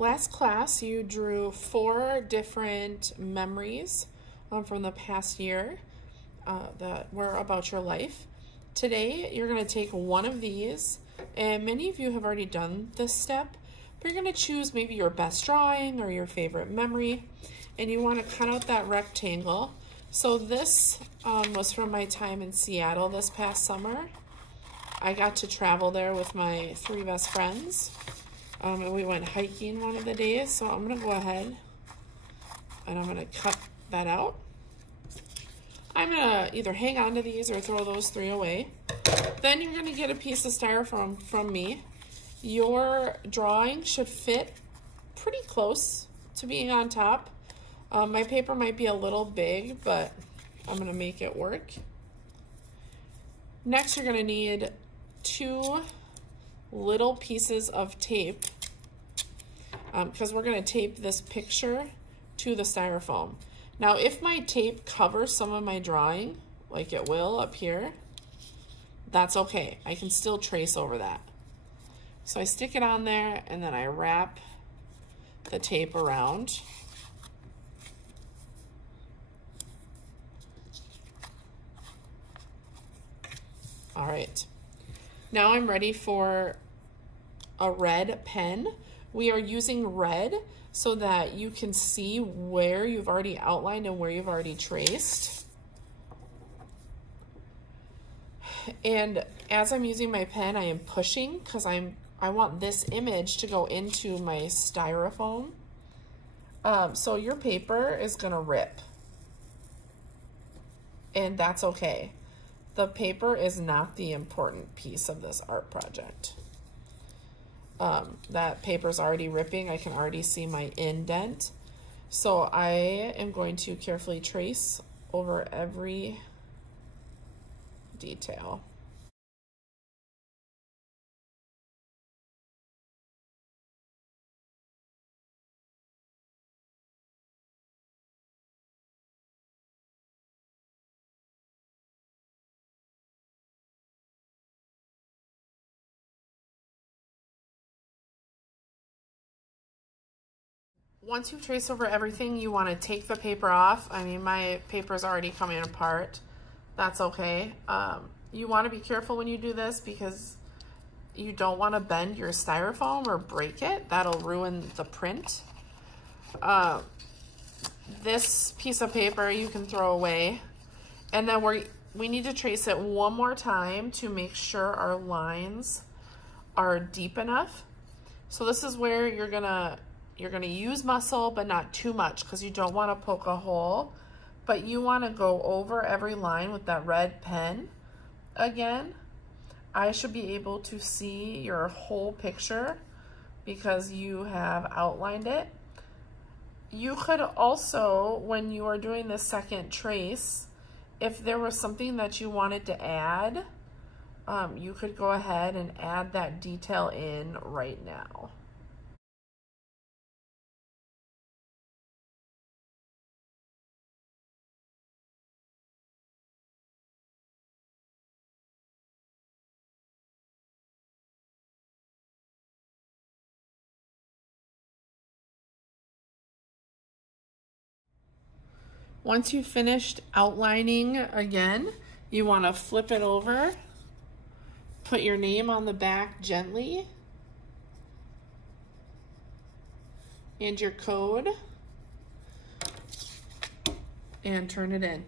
Last class, you drew 4 different memories from the past year that were about your life. Today, you're going to take one of these, and many of you have already done this step, but you're going to choose maybe your best drawing or your favorite memory, and you want to cut out that rectangle. So this was from my time in Seattle this past summer. I got to travel there with my 3 best friends. And we went hiking one of the days, so I'm gonna go ahead and I'm gonna cut that out. I'm gonna either hang on to these or throw those 3 away. Then you're gonna get a piece of styrofoam from me. Your drawing should fit pretty close to being on top. My paper might be a little big, but I'm gonna make it work. Next, you're gonna need 2 little pieces of tape because we're going to tape this picture to the styrofoam. Now, if my tape covers some of my drawing, like it will up here, that's okay. I can still trace over that. So I stick it on there and then I wrap the tape around. All right. Now I'm ready for a red pen. We are using red so that you can see where you've already outlined and where you've already traced. And as I'm using my pen, I am pushing because I want this image to go into my styrofoam. So your paper is gonna rip, and that's okay. The paper is not the important piece of this art project. That paper's already ripping. I can already see my indent. So I am going to carefully trace over every detail. Once you've traced over everything, you want to take the paper off. I mean, my paper's already coming apart. That's okay. You want to be careful when you do this because you don't want to bend your styrofoam or break it. That'll ruin the print. This piece of paper you can throw away. And then we need to trace it one more time to make sure our lines are deep enough. So this is where you're gonna use muscle, but not too much because you don't want to poke a hole, but you want to go over every line with that red pen. Again, I should be able to see your whole picture because you have outlined it. You could also, when you are doing the second trace, if there was something that you wanted to add, you could go ahead and add that detail in right now. Once you've finished outlining again, you want to flip it over, put your name on the back gently, and your code, and turn it in.